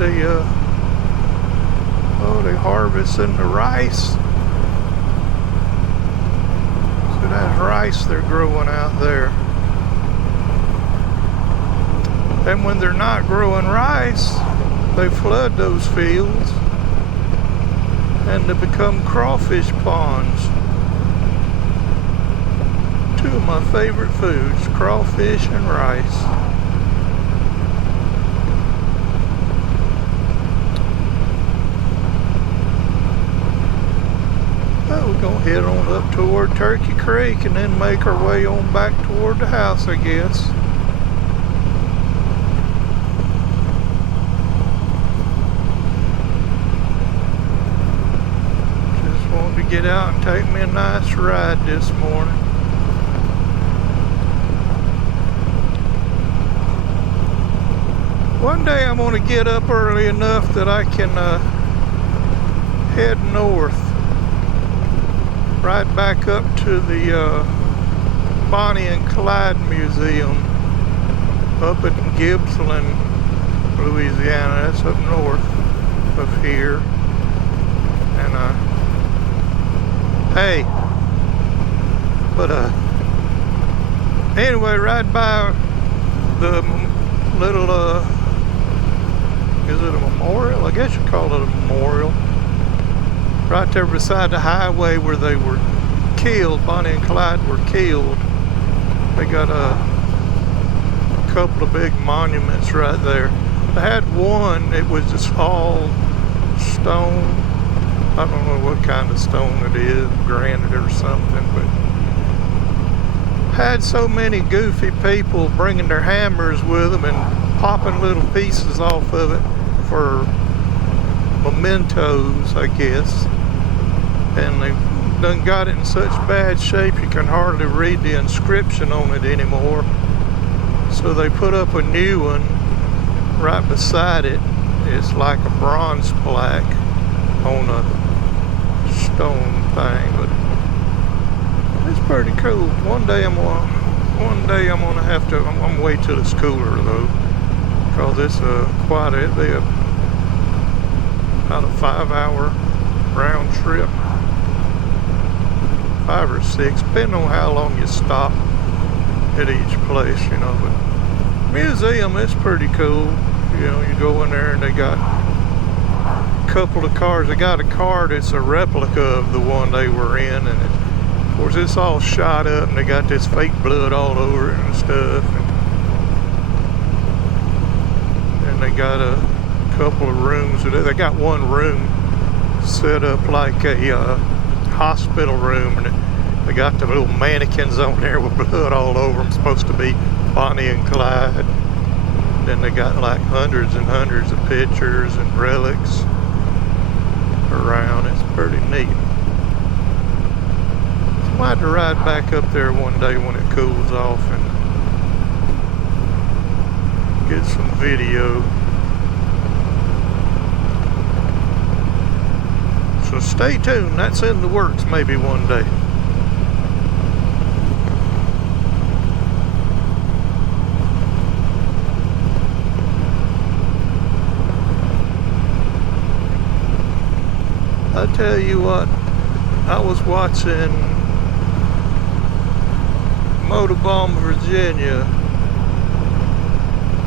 the they harvesting the rice. So that's rice they're growing out there. And when they're not growing rice, they flood those fields and they become crawfish ponds. Two of my favorite foods, crawfish and rice. Well, we're gonna head on up toward Turkey Creek and then make our way on back toward the house, I guess. Just wanted to get out and take me a nice ride this morning. One day I'm going to get up early enough that I can head north, right back up to the Bonnie and Clyde Museum up in Gibson, Louisiana. That's up north of here. And hey, but anyway, right by the little is it a memorial? I guess you call it a memorial. Right there beside the highway where they were killed, Bonnie and Clyde were killed. They got a couple of big monuments right there. They had one, it was just all stone. I don't know what kind of stone it is, granite or something, but had so many goofy people bringing their hammers with them and popping little pieces off of it for mementos, I guess. And they done got it in such bad shape you can hardly read the inscription on it anymore. So they put up a new one right beside it. It's like a bronze plaque on a stone thing, but it's pretty cool. One day I'm gonna have to. I'm gonna wait till it's cooler though, because it's quite about a 5-hour round trip, 5 or 6, depending on how long you stop at each place, you know. But museum is pretty cool. You know, you go in there and they got a couple of cars. They got a car that's a replica of the one they were in, and of course it's all shot up and they got this fake blood all over it and stuff. And they got a couple of rooms. They got one room set up like a hospital room, and they got the little mannequins on there with blood all over them, supposed to be Bonnie and Clyde. Then they got like hundreds and hundreds of pictures and relics around. It's pretty neat. So I might have to ride back up there one day when it cools off and get some video. So stay tuned, that's in the works maybe one day. I tell you what, I was watching Motorbomb Virginia,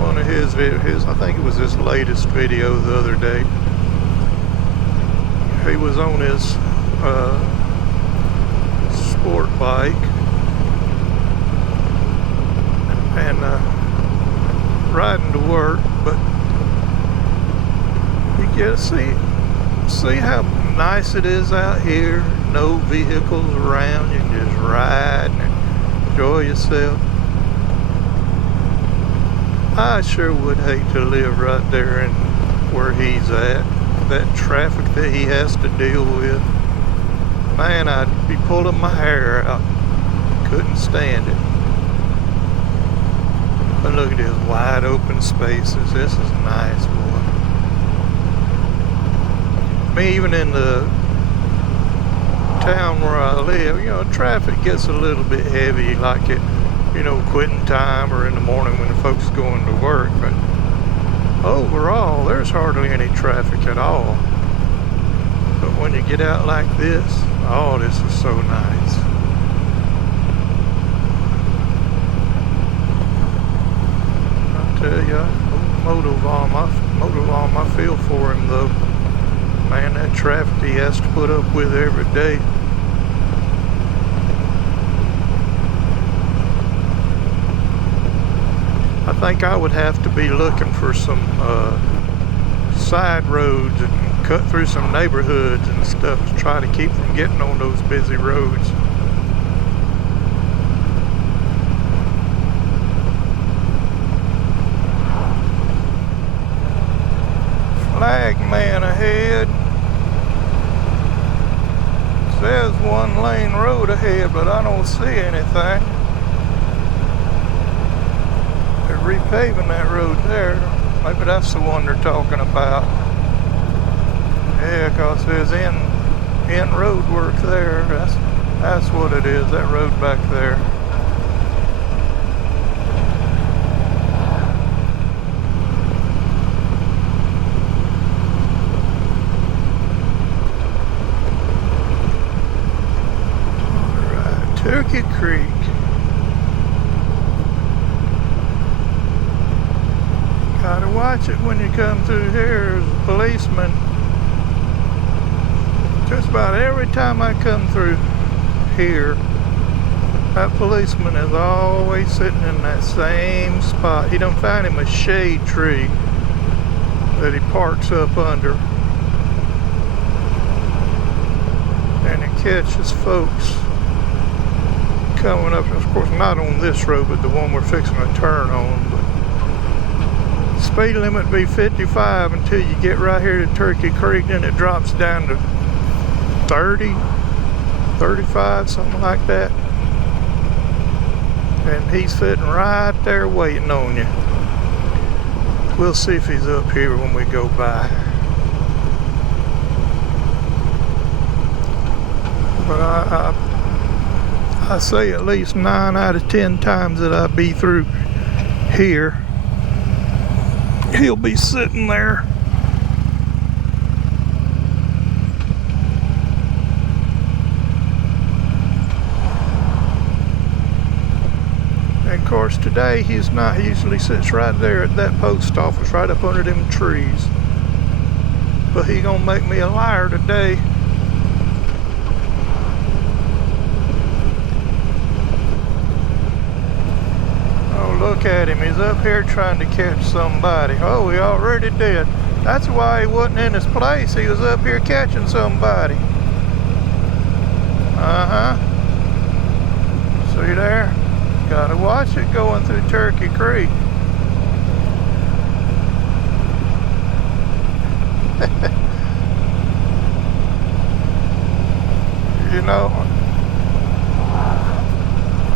one of his, I think it was his latest video the other day. He was on his sport bike and riding to work, but you get to see how nice it is out here. No vehicles around. You can just ride and enjoy yourself. I sure would hate to live right there in where he's at. That traffic that he has to deal with, man, I'd be pulling my hair out. Couldn't stand it. But look at these wide open spaces. This is nice, boy. Me, even in the town where I live, you know, traffic gets a little bit heavy, like at, you know, quitting time or in the morning when the folks going to work. But overall, there's hardly any traffic at all. But when you get out like this, oh, this is so nice. I tell you, Motovon, I feel for him though. Man, that traffic he has to put up with every day. I think I would have to be looking for some side roads and cut through some neighborhoods and stuff to try to keep from getting on those busy roads. Flag man ahead. Says 1 lane road ahead, but I don't see anything. They're repaving that road there. Maybe that's the one they're talking about. Yeah, because there's in road work there. That's what it is, that road back there. Alright, Turkey Creek. Gotta watch it when you come through here. There's a policeman. Just about every time I come through here, that policeman is always sitting in that same spot. He don't find him a shade tree that he parks up under, and he catches folks coming up, of course not on this road, but the one we're fixing to turn on. But speed limit be 55 until you get right here to Turkey Creek, then it drops down to 30, 35, something like that. And he's sitting right there waiting on you. We'll see if he's up here when we go by. But I say at least 9 out of 10 times that I be through here, he'll be sitting there. And of course today he's not. He usually sits right there at that post office right up under them trees. But he gonna make me a liar today. Look at him, he's up here trying to catch somebody. Oh, he already did. That's why he wasn't in his place. He was up here catching somebody. See there? Gotta watch it going through Turkey Creek. You know,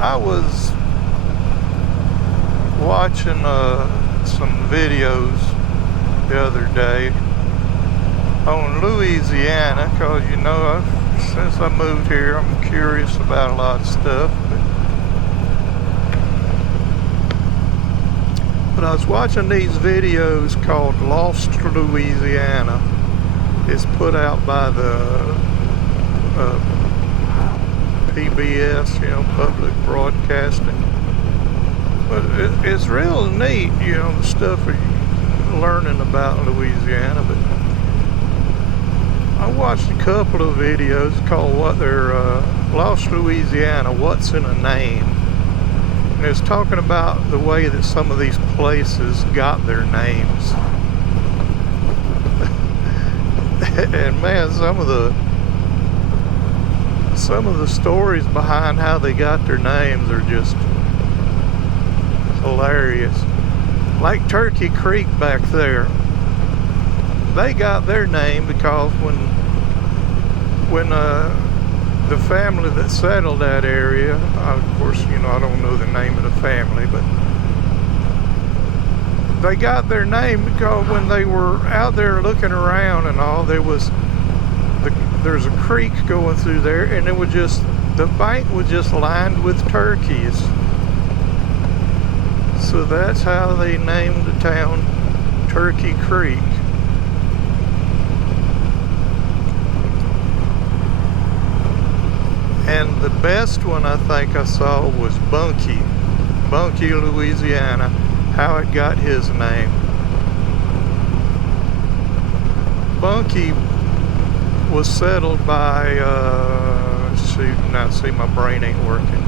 I was watching some videos the other day on Louisiana, because you know, since I moved here, I'm curious about a lot of stuff. But I was watching these videos called Lost Louisiana. It's put out by the PBS, you know, Public Broadcasting. But it's real neat, you know, the stuff you're learning about Louisiana. But I watched a couple of videos called Lost Louisiana, What's in a Name? And it's talking about the way that some of these places got their names. And man, some of the stories behind how they got their names are just hilarious. Like Turkey Creek back there, they got their name because when the family that settled that area, of course, you know, I don't know the name of the family, but they got their name because when they were out there looking around and all, there's a creek going through there, and the bank was just lined with turkeys. So that's how they named the town Turkey Creek. And the best one I think I saw was Bunkie, Louisiana, how it got his name. Bunkie was settled by, see my brain ain't working.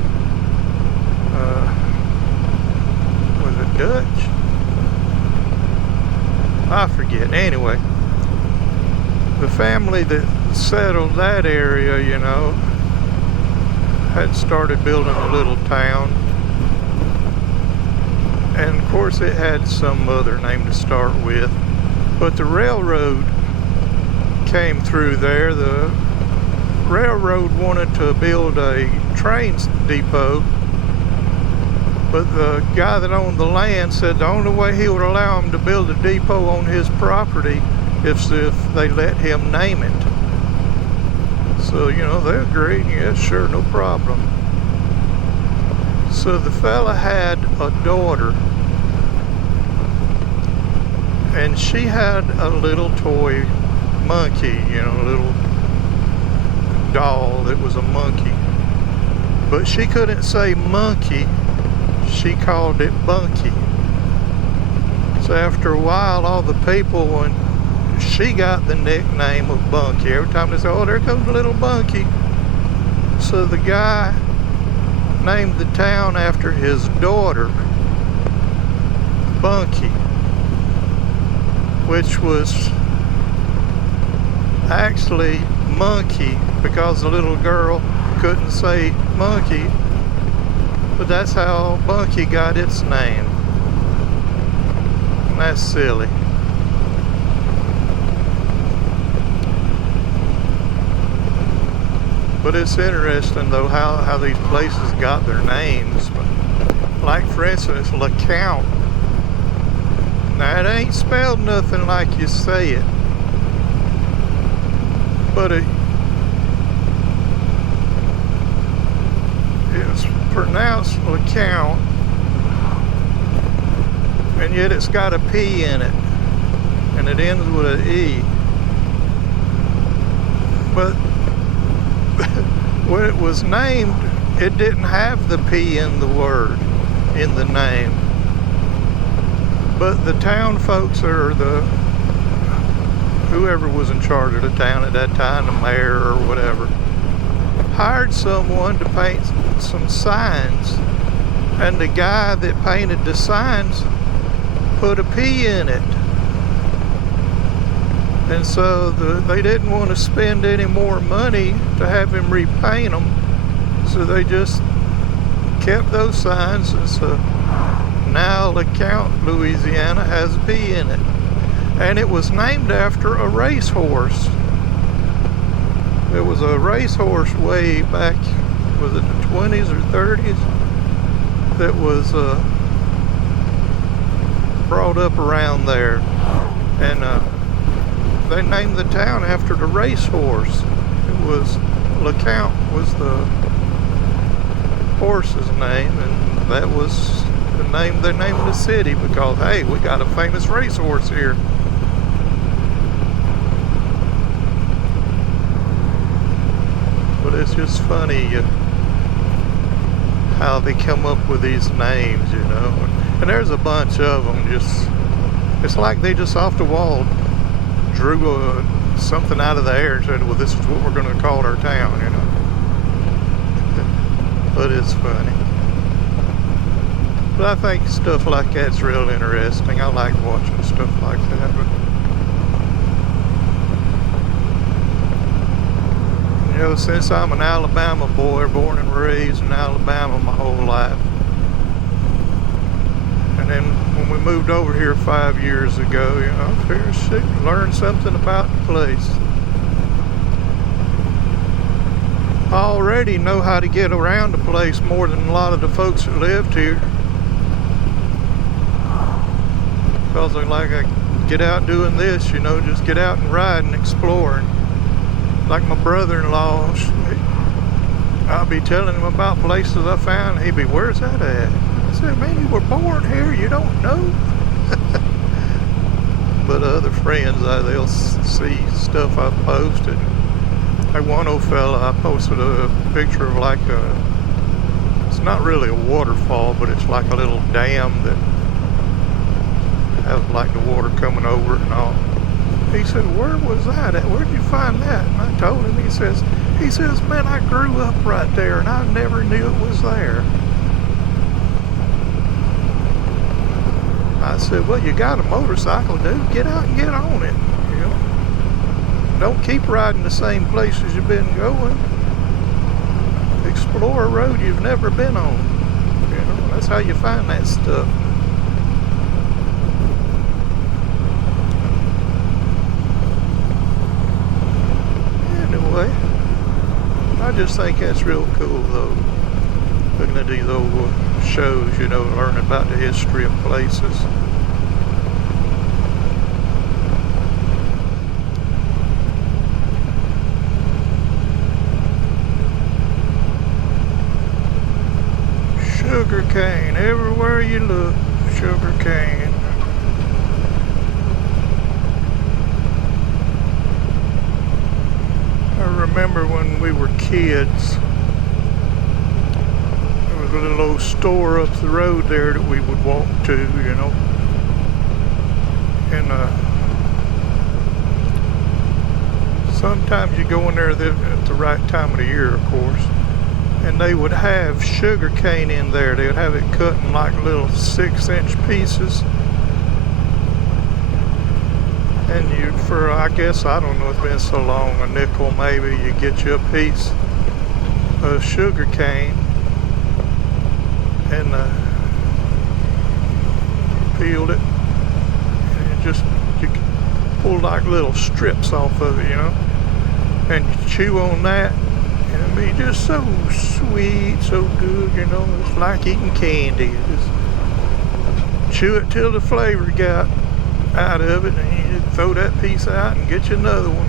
Was it Dutch? I forget. Anyway, the family that settled that area, you know, had started building a little town. And of course it had some other name to start with. But the railroad came through there. The railroad wanted to build a train depot, but the guy that owned the land said the only way he would allow him to build a depot on his property is if they let him name it. So, you know, they agreed. Yeah, sure, no problem. So the fella had a daughter, and she had a little toy monkey, you know, a little doll that was a monkey. But she couldn't say monkey, she called it Bunkie. So after a while, all the people, when she got the nickname of Bunkie, every time they say, oh, there comes little Bunkie. So the guy named the town after his daughter, Bunkie, which was actually monkey because the little girl couldn't say monkey, but that's how Bunkie got its name. And that's silly. But it's interesting though how these places got their names. Like for instance, LeCount. Now it ain't spelled nothing like you say it, but it's pronounced LeCount, and yet it's got a P in it, and it ends with an E. But when it was named, it didn't have the P in the word, in the name. But the town folks, or whoever was in charge of the town at that time, the mayor or whatever, hired someone to paint some signs. And the guy that painted the signs put a P in it. And so they didn't want to spend any more money to have him repaint them. So they just kept those signs. And so now LeCount, Louisiana has a P in it. And it was named after a racehorse. There was a racehorse way back, was it the 20s or 30s, that was brought up around there. And they named the town after the racehorse. It was, LeCount was the horse's name, and that was the name they named the city because, hey, we got a famous racehorse here. But it's just funny how they come up with these names, you know. And there's a bunch of them. It's like they just off the wall drew something out of the air and said, well, this is what we're going to call our town, you know. But it's funny. But I think stuff like that's real interesting. I like watching stuff like that. But, you know, since I'm an Alabama boy, born and raised in Alabama my whole life. And then when we moved over here 5 years ago, you know, I figured shit, learn something about the place. I already know how to get around the place more than a lot of the folks that lived here. Because I get out doing this, you know, just get out and ride and explore. Like my brother-in-law, I'll be telling him about places I found. He'd be, where's that at? I said, man, you were born here, you don't know? of the other friends, they'll see stuff I posted. Like one old fella, I posted a picture of like it's not really a waterfall, but it's like a little dam that has like the water coming over it and all. He said, "Where was that at? Where'd you find that?" And I told him. He says, "Man, I grew up right there and I never knew it was there." I said, "Well, you got a motorcycle, dude. Get out and get on it. You know, don't keep riding the same places you've been going. Explore a road you've never been on. You know, that's how you find that stuff." Anyway, I just think that's real cool, though. Looking at these old shows, you know, learning about the history of places. Sugar cane, everywhere you look, sugar cane. I remember when we were kids, there was a little old store up the road there that we would walk to, you know. And sometimes you go in there at the right time of the year, of course. And they would have sugar cane in there. They would have it cut in like little 6-inch pieces. And you, for I guess, I don't know, it's been so long, a nickel maybe, you get you a piece of sugar cane and peeled it. And you pull like little strips off of it, you know. And you chew on that. And it'd be just so sweet, so good, you know. It's like eating candy. Just chew it till the flavor got out of it, and you throw that piece out and get you another one.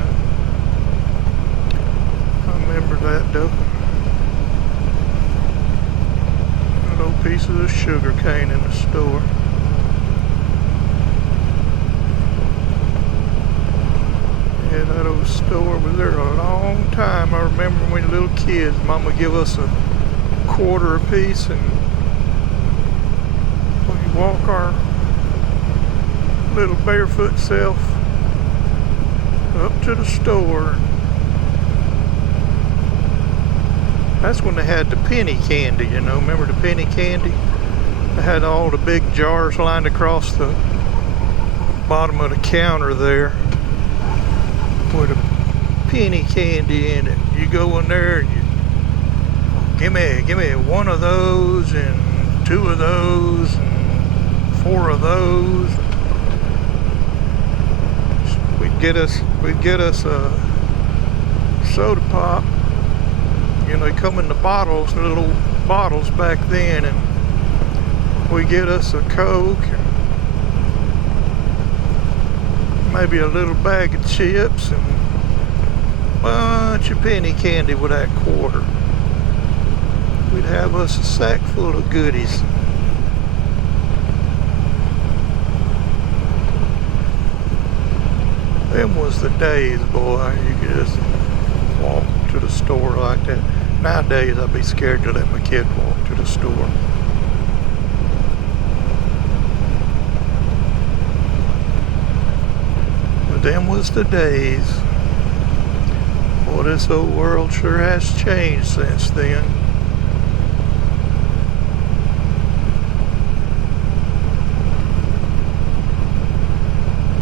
I remember that, though. Little pieces of sugar cane in the store. Yeah, that old store was there a long time. I remember when we were little kids, Mom would give us a quarter a piece, and we'd walk our little barefoot self up to the store. That's when they had the penny candy, you know. Remember the penny candy? They had all the big jars lined across the bottom of the counter there with a penny candy in it. You go in there and you give me one of those and 2 of those and 4 of those. We'd get us a soda pop. You know, they come in the bottles, the little bottles back then, and we get us a Coke and maybe a little bag of chips and a bunch of penny candy with that quarter. We'd have us a sack full of goodies. Them was the days, boy. You could just walk to the store like that. Nowadays, I'd be scared to let my kid walk to the store. But them was the days. Boy, this old world sure has changed since then.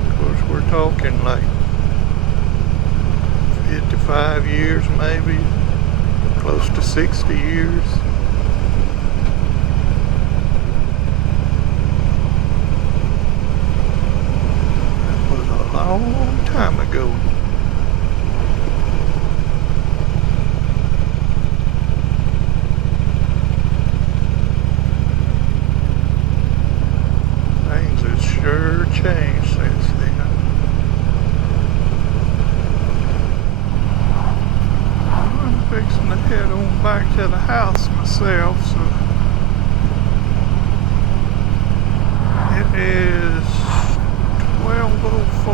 Of course, we're talking like 55 years maybe, close to 60 years. That was a long time ago. Things have sure changed since then. Fixing to head on back to the house myself, so it is 12:05.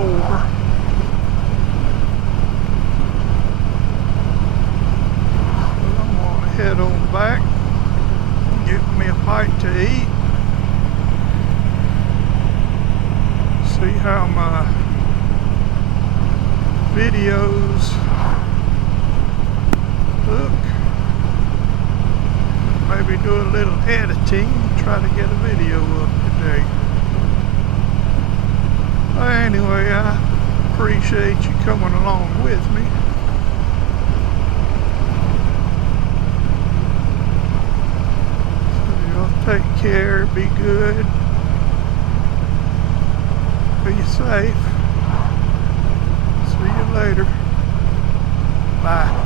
see how my videos look. Maybe do a little editing, try to get a video up today. Anyway, I appreciate you coming along with me. So y'all take care, be good, be safe. See you later. Bye.